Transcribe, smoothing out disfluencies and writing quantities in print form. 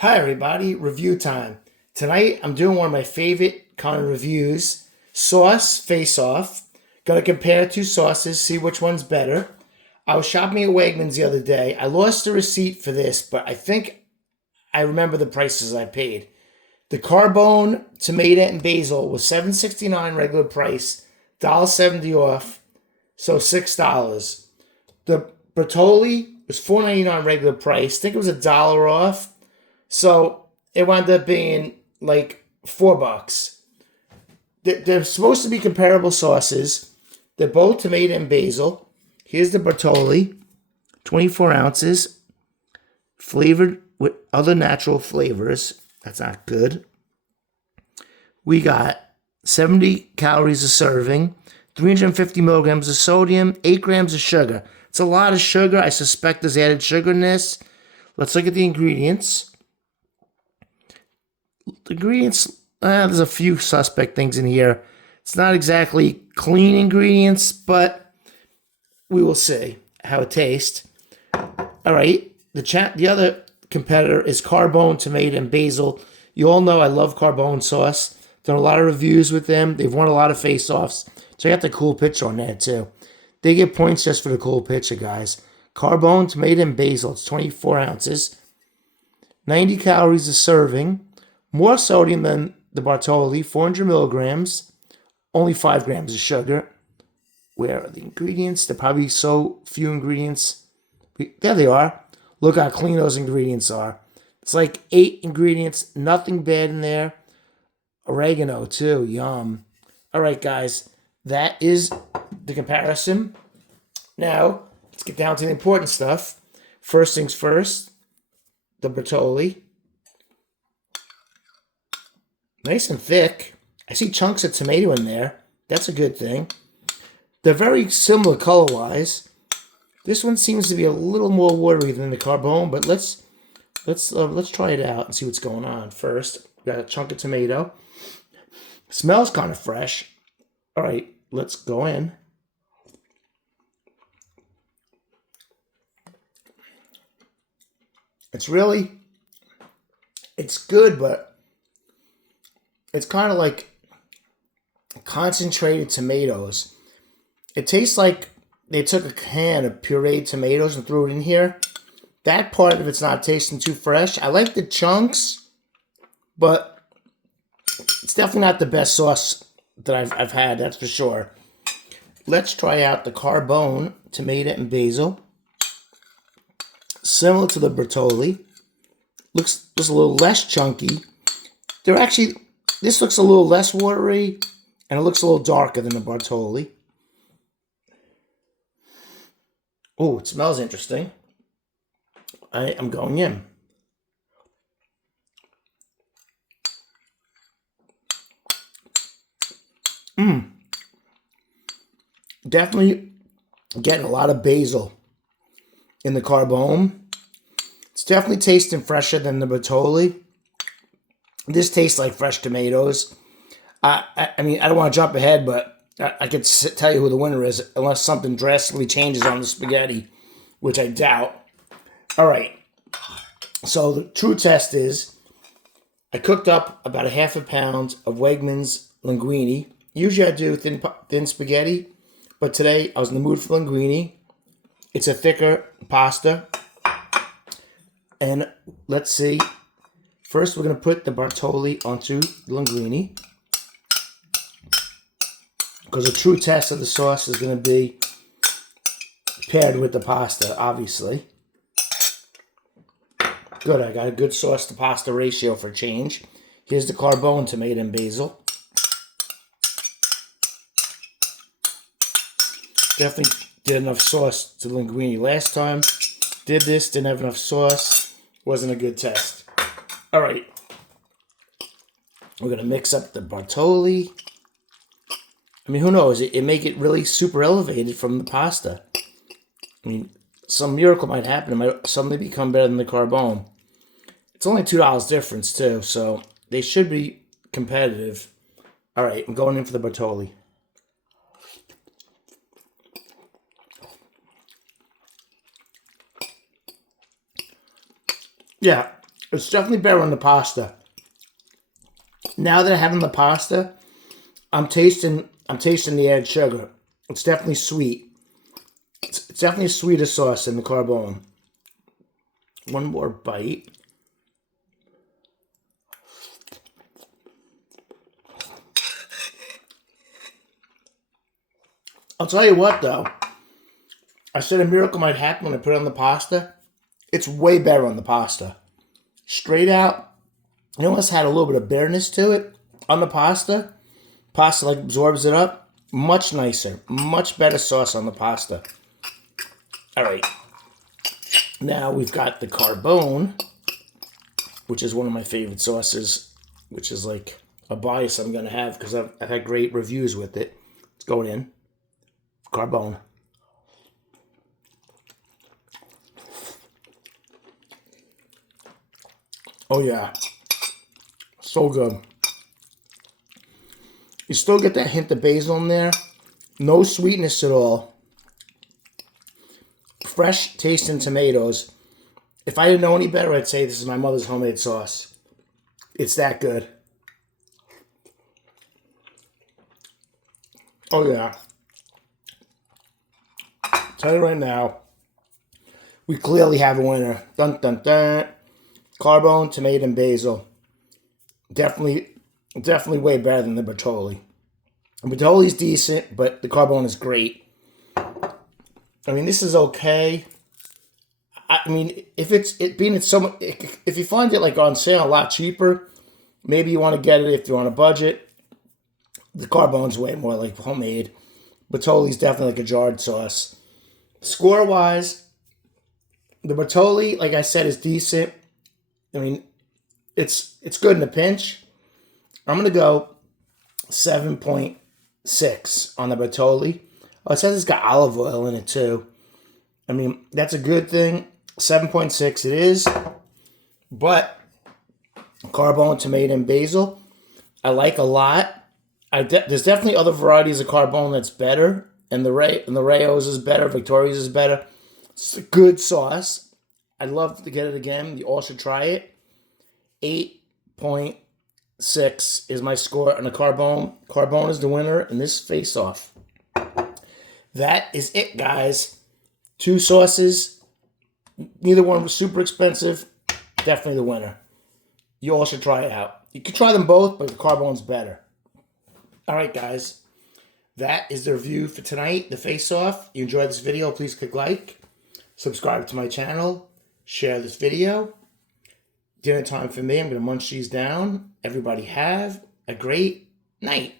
Hi everybody, review time. Tonight I'm doing one of my favorite kind of reviews, sauce face-off. Gonna compare two sauces, see which one's better. I was shopping at Wegmans the other day. I lost the receipt for this, but I think I remember the prices I paid. The Carbone tomato and basil was $7.69 regular price, $1.70 off, so $6. The Bertolli was $4.99 regular price. I think it was $1 off. So it wound up being like $4. They're supposed to be comparable sauces. They're both tomato and basil. Here's the Bertolli, 24 ounces, flavored with other natural flavors. That's not good. We got 70 calories a serving, 350 milligrams of sodium, 8 grams of sugar. It's a lot of sugar. I suspect there's added sugar in this. Let's look at the ingredients. There's a few suspect things in here. It's not exactly clean ingredients, but we will see how it tastes. All right, the other competitor is Carbone tomato and basil. You all know I love Carbone sauce. Done a lot of reviews with them. They've won a lot of face-offs. So I got the cool picture on there too. They get points just for the cool picture, guys. Carbone tomato and basil. It's 24 ounces. 90 calories a serving. More sodium than the Bertolli, 400 milligrams, only 5 grams of sugar. Where are the ingredients? There are probably so few ingredients. There they are. Look how clean those ingredients are. It's like 8 ingredients, nothing bad in there. Oregano too, yum. All right, guys, that is the comparison. Now, let's get down to the important stuff. First things first, the Bertolli. Nice and thick. I see chunks of tomato in there. That's a good thing. They're very similar color-wise. This one seems to be a little more watery than the Carbone, but let's try it out and see what's going on. First, got a chunk of tomato. Smells kind of fresh. All right, let's go in. It's good, but it's kind of like concentrated tomatoes. It tastes like they took a can of pureed tomatoes and threw it in here. That part of it's not tasting too fresh. I like the chunks, but it's definitely not the best sauce that I've had, that's for sure. Let's try out the Carbone tomato and basil. Similar to the Bertolli. Looks just a little less chunky. This looks a little less watery, and it looks a little darker than the Bertolli. Oh, it smells interesting. I am going in. Definitely getting a lot of basil in the Carbone. It's definitely tasting fresher than the Bertolli. This tastes like fresh tomatoes. I mean, I don't want to jump ahead, but I could tell you who the winner is unless something drastically changes on the spaghetti, which I doubt. All right. So the true test is I cooked up about a half a pound of Wegmans linguine. Usually I do thin spaghetti, but today I was in the mood for linguine. It's a thicker pasta. And let's see. First, we're going to put the Bertolli onto the linguine, because a true test of the sauce is going to be paired with the pasta, obviously. Good, I got a good sauce to pasta ratio for change. Here's the Carbone tomato and basil. Definitely did enough sauce to the linguine last time. Did this, didn't have enough sauce. Wasn't a good test. All right. We're going to mix up the Bertolli. I mean, who knows? It may get really super elevated from the pasta. I mean, some miracle might happen. It might suddenly become better than the Carbone. It's only $2 difference, too, so they should be competitive. All right, I'm going in for the Bertolli. Yeah, It's definitely better on the pasta. Now that I have on the pasta, I'm tasting the added sugar. It's definitely sweet. It's definitely a sweeter sauce than the Carbone. One more bite. I'll tell you what, though. I said a miracle might happen when I put it on the pasta. It's way better on the pasta. Straight out, it almost had a little bit of bitterness to it on the pasta. Pasta like absorbs it up. Much nicer. Much better sauce on the pasta. All right. Now we've got the Carbone, which is one of my favorite sauces, which is like a bias I'm going to have because I've had great reviews with it. Let's go in. Carbone. Oh yeah. So good. You still get that hint of basil in there. No sweetness at all. Fresh tasting tomatoes. If I didn't know any better, I'd say this is my mother's homemade sauce. It's that good. Oh yeah. Tell you right now, we clearly have a winner. Dun dun dun. Carbone, tomato, and basil. Definitely way better than the Bertolli. The Bertolli's decent, but the Carbone is great. I mean, this is okay. I mean, if if you find it like on sale a lot cheaper, maybe you want to get it if you're on a budget. The Carbone's way more like homemade. Bertolli's definitely like a jarred sauce. Score-wise, the Bertolli, like I said, is decent. I mean, it's good in a pinch. I'm going to go 7.6 on the Bertolli. Oh, it says it's got olive oil in it too. I mean, that's a good thing. 7.6 it is. But Carbone, tomato, and basil, I like a lot. There's definitely other varieties of Carbone that's better. And the Rayo's is better. Victoria's is better. It's a good sauce. I'd love to get it again. You all should try it. 8.6 is my score on the Carbone. Carbone is the winner in this face-off. That is it, guys. 2 sauces. Neither one was super expensive. Definitely the winner. You all should try it out. You can try them both, but the Carbone's better. All right, guys. That is the review for tonight, the face-off. You enjoyed this video, please click like. Subscribe to my channel. Share this video. Dinner time for me. I'm going to munch these down. Everybody have a great night.